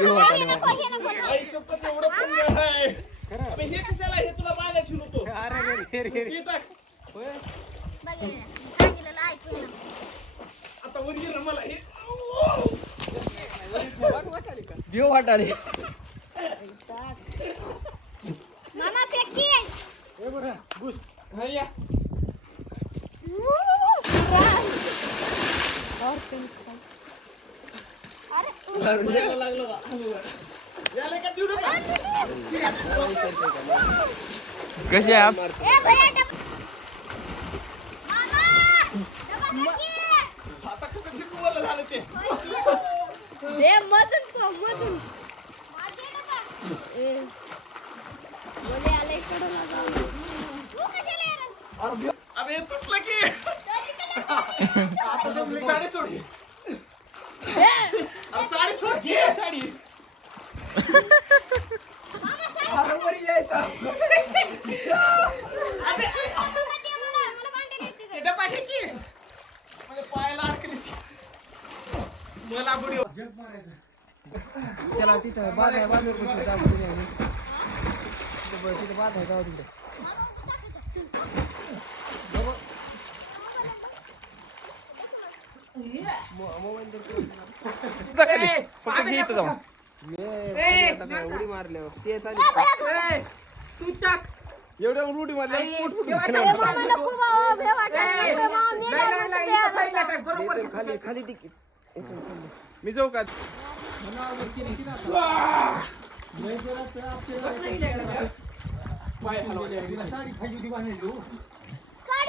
आई शपथ एवढं पंग आहे. अबे हे कशाला हे तुला पाण्यात शिरवतो. हे टाक. आता वर ये रे मला हे देव वाटाले. मामा फेकी हे बरं बुस हा या यायला लागलं बा. यायला का देऊ नका. कशी आहे आप? ए भैया मामा डबा फेकी आता कसं फेकू मला झालं ते. दे मधून माझे डबा ए बोले आले इकडं लागा. तू कशाला येणार अबे तुटलं की आता जमली साडी सोड. अरे साडी सोड घे साडी. मामा वरी यायचा. ते डबा घे की. म्हणजे पायाला अडकलीस. मला बुडी त्याला तिथं बांध आहे बांधून तिथं बांध आहे जाऊ तिथं. उडी मारल्यावर ते चालेल. तू टाक. एवढ्या उडी मारल्या मामा नको बाबा भे वाटत बरोबर खाली खाली मी जाऊ का? पाय हलवले. साडी आणून देऊ काय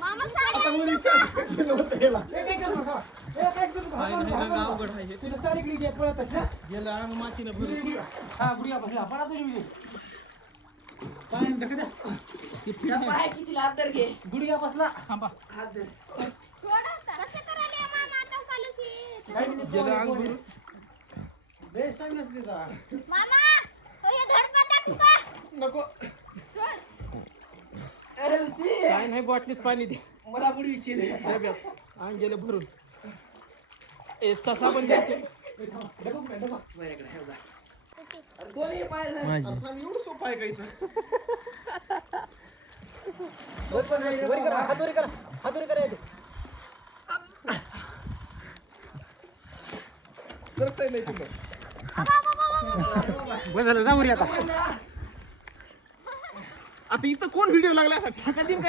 मामा साडी आणून देऊ का? गुडिया बसला थांबा. सोड आता. कसं करायले मामा आता उकालूस गेलं अंग भरून. मामा हो हे धडपा टाकू का नको सोड काय नाही बाटलीत पाणी दे. मला बुडी अंग गेलं भरून. तसा पण द्यायचे. एवढं सोपं आहे का इथं. हातोरी करा हातोरी करा येते. करताय नाही तुम्ही. झालं जाऊ रे आता. आता इथं कोण व्हिडिओ लागला असा ठाका दिन.